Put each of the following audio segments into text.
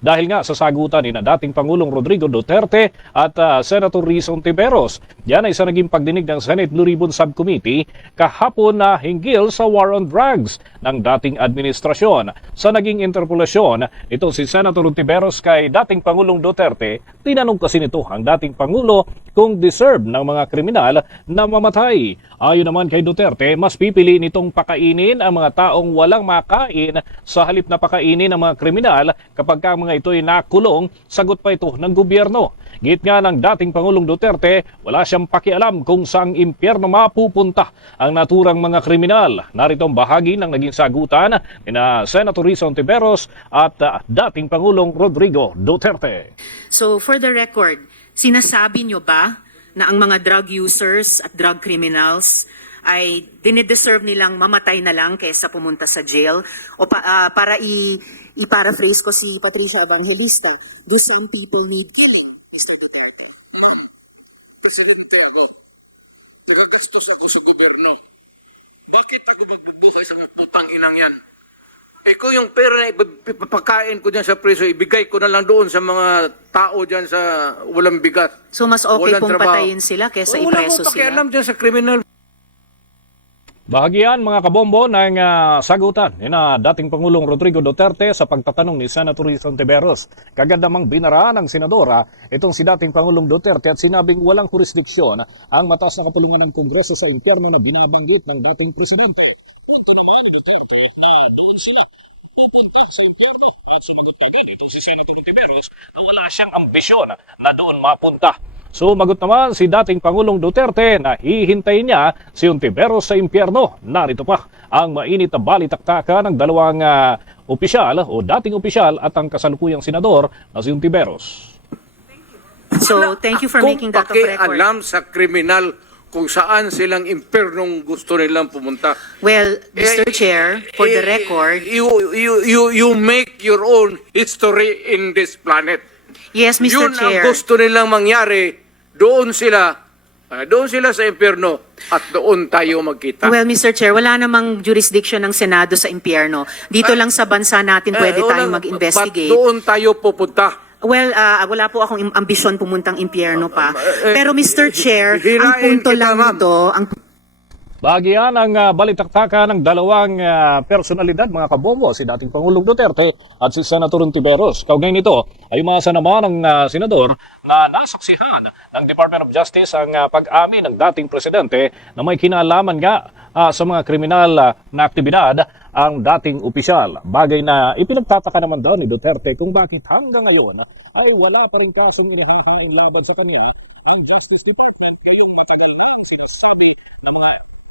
dahil nga sa sagutan ni na dating Pangulong Rodrigo Duterte at Senator Risa Hontiveros. Yan ay sa naging pagdinig ng Senate Blue Ribbon Subcommittee kahapon na hinggil sa war on drugs ng dating administrasyon. Sa naging interpelasyon, ito si Senator Hontiveros kay dating Pangulong Duterte, tinanong kasi nito ang dating Pangulo kung deserve ng mga kriminal na mamatay. Ayon naman kay Duterte, mas pipili nitong pakainin ang mga taong walang makain sa halip na pakainin ang mga kriminal kapag ang mga ito ay nakulong, sagot pa ito ng gobyerno. Git nga ng dating Pangulong Duterte, wala siyang pakialam kung saang impyerno mapupunta ang naturang mga kriminal. Narito ang bahagi ng naging sagutan ni Senator Risa Hontiveros at dating Pangulong Rodrigo Duterte. So for the record, sinasabi nyo ba na ang mga drug users at drug criminals ay dinideserve nilang mamatay na lang kaysa pumunta sa jail? O para i-paraphrase ko si Patricia Evangelista, do some people need killing, Mr. Duterte? Presidente ako, tiga-Kristos ako sa gobyerno. Bakit ako magbubuhay sa mga putang inang yan? Eh kung yung pera na ipapakain ko dyan sa preso, ibigay ko na lang doon sa mga tao dyan sa walang bigat. So mas okay Walang pong trabaho. patayin sila kaysa Wala ipreso ko sila? pakialam dyan sa kriminal. Bahagian mga kabombo ng sagutan ni na dating Pangulong Rodrigo Duterte sa pagtatanong ni Senator Risa Hontiveros. Kagad namang binara ng senadora itong si dating Pangulong Duterte at sinabing walang jurisdiksyon ang mataas na kapulungan ng Kongreso sa impyerno na binabanggit ng dating Presidente. Punto naman ni Duterte na doon sila pupunta sa impyerno at sumagot kagad itong si Senator Hontiveros na wala siyang ambisyon na doon mapunta. Sumagot naman si dating Pangulong Duterte na hihintayin niya si Hontiveros sa impyerno. Narito pa ang mainit na balitaktakan ng dalawang opisyal o dating opisyal at ang kasalukuyang senador na si Hontiveros. So thank you for making that of Kung record. pakialam sa kriminal kung saan silang impernong gusto nilang pumunta. Well, Mr. Chair, for the record, You make your own history in this planet. yes, Mr. Yun Chair. ang gusto nilang mangyari, doon sila sa impyerno at doon tayo magkita. Well, Mr. Chair, wala namang jurisdiction ng Senado sa impyerno. Dito lang sa bansa natin pwede tayong mag-investigate. Ba't doon tayo pupunta? Well, wala po akong ambisyon pumuntang impyerno pa. Pero Mr. Chair, ang hirain punto kita, lang ma'am. nito, ang Bahagian ang balitaktakan ng dalawang personalidad mga kabombo, si dating Pangulong Duterte at si Senator Hontiveros. Kaugnay nito ay umasa naman ng senador na nasaksihan ng Department of Justice ang pag-amin ng dating presidente na may kinalaman nga sa mga kriminal na aktibidad ang dating opisyal. Bagay na ipinagtataka naman daw ni Duterte kung bakit hanggang ngayon ay wala pa rin kasong laban sa kanya ang Justice Department ngayong matagal na ang sinasabi ng mga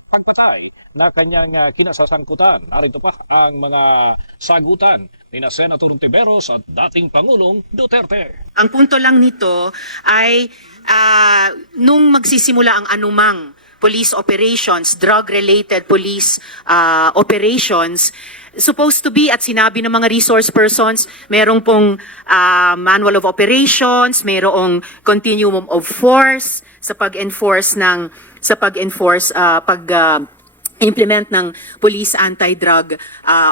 pagpatay na kanyang kinasasangkutan. Narito pa ang mga sagutan ni na Senator Hontiveros at dating Pangulong Duterte. Ang punto lang nito ay nung magsisimula ang anumang police operations, drug-related police operations, supposed to be at sinabi ng mga resource persons, merong pong manual of operations, merong continuum of force sa pag-enforce implement ng police anti-drug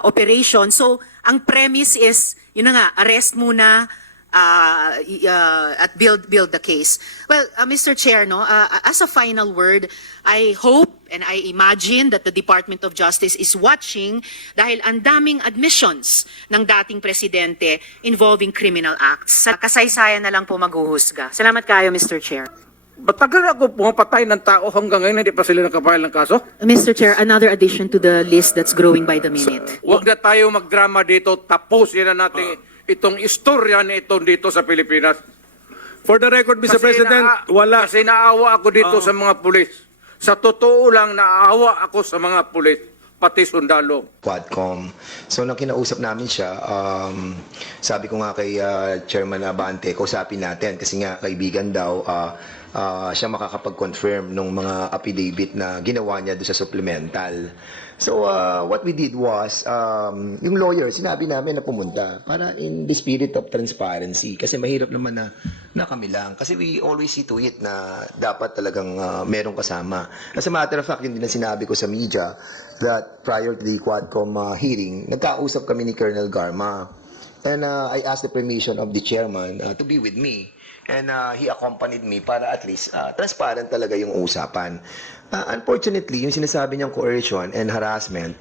operation. So, ang premise is, yun na nga, arrest muna at build the case. Well, Mr. Chair, as a final word, I hope and I imagine that the Department of Justice is watching dahil ang daming admissions ng dating presidente involving criminal acts. Sa kasaysayan na lang po maghuhusga. Salamat kayo, Mr. Chair. Matagal ako pumapatay ng tao hanggang ngayon hindi pa sila nakapile ng kaso. Mr. Chair, another addition to the list that's growing by the minute. Huwag na tayo magdrama dito, tapusin na natin itong istorya na ito dito sa Pilipinas. For the record, Mr. President, wala. Kasi naawa ako dito sa mga pulis. Sa totoo lang, naawa ako sa mga pulis, pati sundalo. Quadcom. So nang kinausap namin siya, sabi ko nga kay Chairman Abante, kausapin natin kasi nga kaibigan daw, siya makakapag-confirm ng mga affidavit na ginawa niya doon sa supplemental. So what we did was, yung lawyer, sinabi namin na pumunta para in the spirit of transparency. Kasi mahirap naman na kami lang. Kasi we always see to it na dapat talagang merong kasama. As a matter of fact, yun din ang sinabi ko sa media that prior to the Quadcom hearing, nagkausap kami ni Colonel Garma. And I asked the permission of the chairman to be with me. And he accompanied me para at least transparent talaga yung usapan. Unfortunately, yung sinasabi niyang coercion and harassment,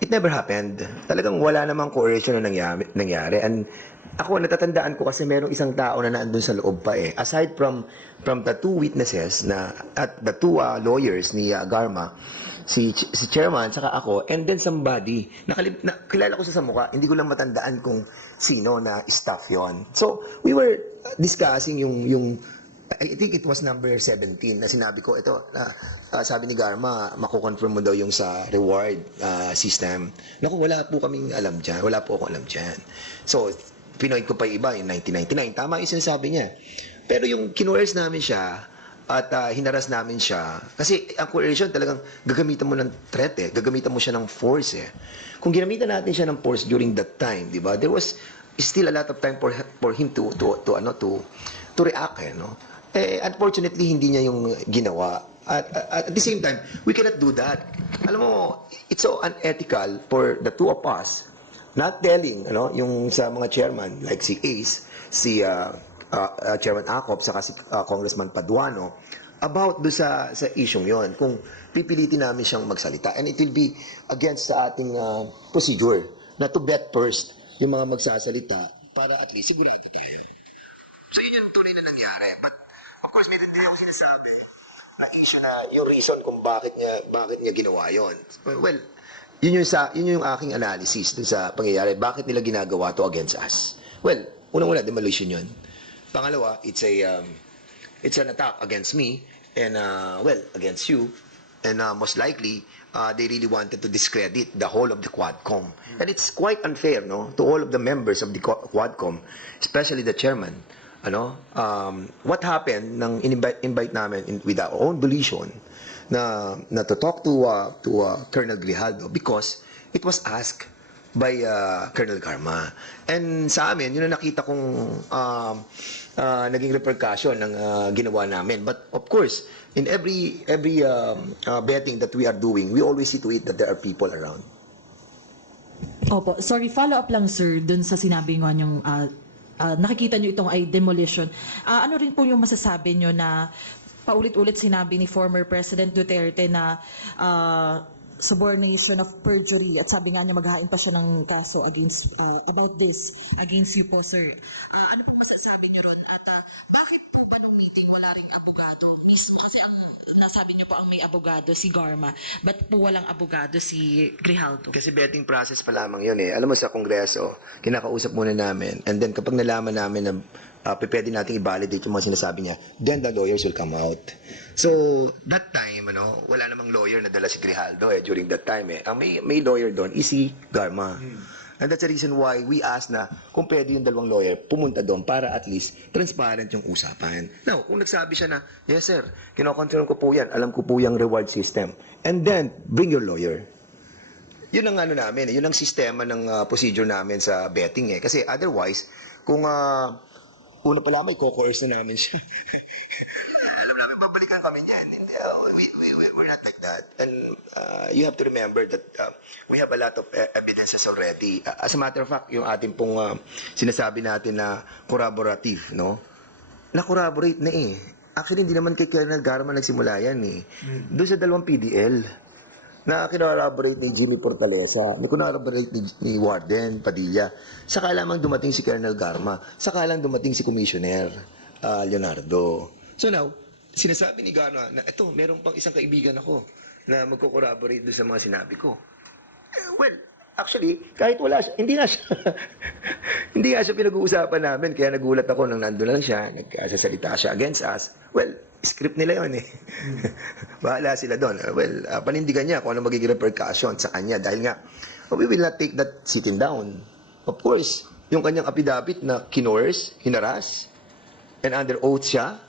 it never happened. Talagang wala namang coercion na nangyari. And ako, natatandaan ko kasi merong isang tao na naandun sa loob pa eh. Aside from the two witnesses at the two lawyers ni Garma, si chairman, saka ako, and then somebody, kilala ko sa mukha, hindi ko lang matandaan kung sino na staff yon. So, we were discussing yung I think it was number 17 na sinabi ko, ito, sabi ni Garma, makukonfirm mo daw yung sa reward system. Naku, wala po kaming alam dyan. Wala po akong alam dyan. So, pinoint ko pa yung iba, yung 1999. Tama yung sinasabi niya. Pero yung kinuers namin siya, at hinaras namin siya. Kasi ang coercion talagang gagamitan mo ng threat eh. Gagamitan mo siya ng force eh. Kung ginamitan natin siya ng force during that time, di ba? There was still a lot of time for him to react eh, no? Eh, unfortunately, hindi niya yung ginawa. At the same time, we cannot do that. Alam mo, it's so unethical for the two of us not telling, ano, yung sa mga chairman, like si Ace, si Chairman Acop, saka si Congressman Paduano, about do sa isyong yon. Kung pipilitin namin siyang magsalita. And it will be against sa ating procedure na to bet first yung mga magsasalita para at least sigurado tayo. So yun yung tunay na nangyari. But of course, meron din ako sinasabi na issue na yung reason kung bakit niya ginawa yon. Well, yun yung aking analysis dun sa pangyayari. Bakit nila ginagawa to against us? Well, unang-una, demolition yun. Pangalawa, it's an attack against me and against you, and most likely they really wanted to discredit the whole of the Quadcom, and it's quite unfair, no, to all of the members of the Quadcom, especially the chairman. What happened nang invite namin with our own volition na to talk to Colonel Grijaldo because it was asked by Colonel Garma. And sa amin, yun ang nakita kong naging repercussion ng ginawa namin. But of course, in every betting that we are doing, we always see to it that there are people around. Opo, sorry, follow up lang sir dun sa sinabi ngo yung nakikita nyo itong ay demolition. Ano rin po yung masasabi nyo na paulit-ulit sinabi ni former President Duterte na subornation of perjury at sabi nga niya maghahain pa siya ng kaso against about this against you po sir. Ano po masasabi niyo ron at bakit po ba nung meeting wala ring abogado mismo kasi ang nasabi niyo po ang may abogado si Garma but po walang abogado si Grijaldo? Kasi betting process pa lamang yun eh. Alam mo sa Kongreso, kinakausap muna namin and then kapag nalaman namin na pwede natin i-validate yung mga sinasabi niya, then the lawyers will come out. So, that time, wala namang lawyer na dala si Grijaldo during that time eh. Ang may lawyer doon is si Garma. And that's the reason why we asked na kung pwede yung dalawang lawyer pumunta doon para at least transparent yung usapan. Now, kung nagsabi siya na, yes sir, kinoconfirm ko po yan, alam ko po yung reward system. And then, bring your lawyer. Yun ang namin, yun ang sistema ng procedure namin sa betting eh. Kasi otherwise, kung una pa lamang, i-coerce na namin siya. Alam namin, babalikan kami niyan. We're not like that. And you have to remember that we have a lot of evidences already. As a matter of fact, yung ating pong sinasabi natin na corroborative, no? Na-corroborate na eh. Actually, hindi naman kay Colonel Garma nagsimula yan eh. Doon sa dalawang PDL na kinaraborate ni Jimmy Fortaleza, na kinaraborate ni Warden Padilla. Saka lamang dumating si Colonel Garma, saka lang dumating si Commissioner Leonardo. So now, sinasabi ni Garma na ito, meron pang isang kaibigan ako na magko-corroborate doon sa mga sinabi ko. Well, actually, kahit wala siya, hindi nga siya pinag-uusapan namin, kaya nagulat ako nang nandun lang siya, nagsasalita siya against us. Well, script nila yun eh. Bahala sila doon. Well, panindigan niya kung ano magiging repercussion sa kanya dahil nga, we will not take that sitting down. Of course, yung kanyang affidavit na kinores, hinaras, and under oath siya,